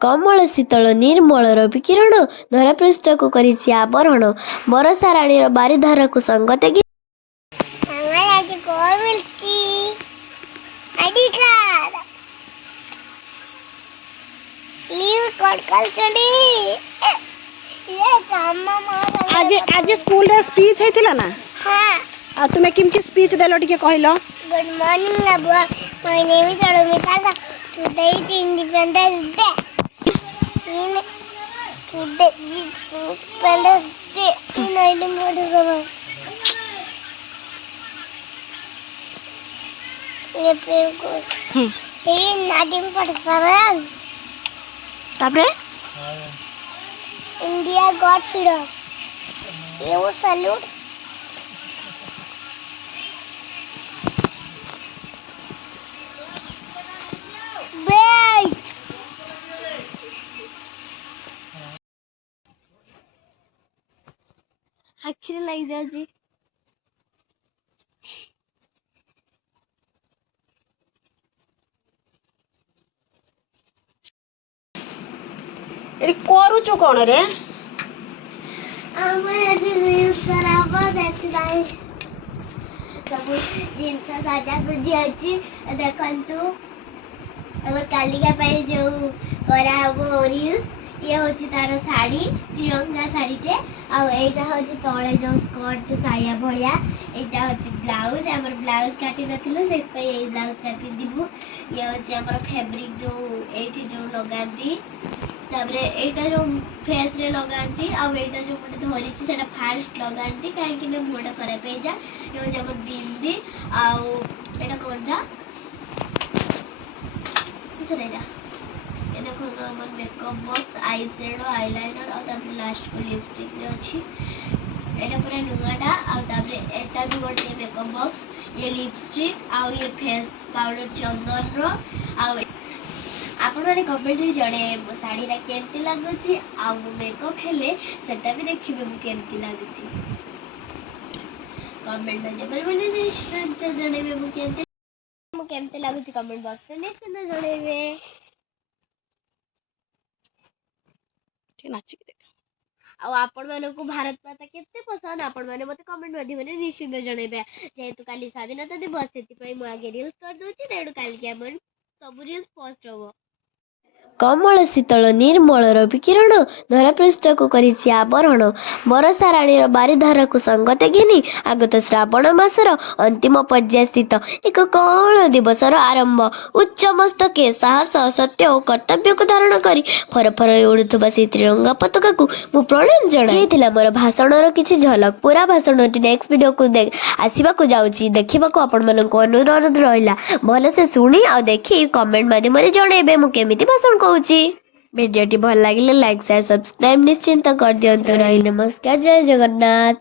कमल शीतल निर्मल विकिरण धरापृष्ठ को करिछि आवरण बरसा रानी बारिधारा को संगते गी आज आज स्कूल रे स्पीच हेतिला ना। हाँ। आ तुमे किमती स्पीच देलो टिके कहलो। गुड मॉर्निंग अबुआ, my name is Arumita. Today is independence day. Today is independence day in 1947। ये प्रेम को ये नादिम पढ़तारन। तापरे इंडिया गॉट फ्रीडम। ये वो सैल्यूट आखिर लग जाउजी। एरी करूचो कोन रे? हमर ऐसे रील्स कराबो देखै सब जिनस साजा सुजी अछि देखंतु। हमर कालिका पाई जो करा हबो रील्स ये होची तार साड़ी तिरंगा साड़ी टे आ एटा होची तळे जो स्कर्ट साया भलिया एटा होची ब्लाउज। हमर ब्लाउज काटी नथिलु से पे ए ब्लाउज काटी दिबु। ये होची हमर फैब्रिक जो एठी जो लगांती ताबरे एटा जो फेस रे लगांती आ एटा जो मते धरिछि सेटा फास्ट लगांती काहे कि ने मोडा करे पे जा। ये होची हमर बिंदी आ एटा कोनटा किसरेरा ये देखो हमर makeup box eye shadow eyeliner और तापर लास्ट को लिपस्टिक रे अछि। एटा पूरा नुगाटा आ तापर एटा भी गोटे मेकअप बॉक्स ये लिपस्टिक आ ये फेस पाउडर चंदन रो आ आपण माने कमेंट रे जणे मो साड़ी रा केमती लागुची आ मो मेकअप हेले सेटा भी देखिबे मो केमती लागुची। कमेंट रे बोले निश्चित जणेबे मो केमती लागुची कमेंट बॉक्स रे निश्चित जणेबे। नाची आपण मानक भारत माता केते पसंद आपण माने मते कमेंट माध्यम रे निश्चित जणेबे। जेहेतु काली स्वाधीनता दिवस सेति पई मु आगे रील्स कर दोची रेड काली के हमर सब रील्स पोस्ट होबो। कमल शीतल निर्मल विकिरण धरापृष्ठ को करिछि आवरण बरसा रानी बारिधारा को संगते घिनी आगत श्रावण मासर अंतिम पर्याय स्थित एक कौन दिवसर आरंभ उच्च मस्तके साहस सत्य और कर्तव्य को धारण करी फर फर उड़ुथबा से तिरंगा पताका को मु प्रणाम जणाइथिला। मोर भाषणर किछि झलक पूरा भाषणटी नेक्स्ट वीडियो को आसीबा को जाउची देखिबा को आपण मन को अनुरोध रहिला भले से सुनी आ देखि कमेंट माध्यम रे जणाइबे मु केमिति भाषण वीडियो भल लगे लाइक शेयर सब्सक्राइब निश्चिंत कर दियंतु। रही नमस्कार, जय जगन्नाथ।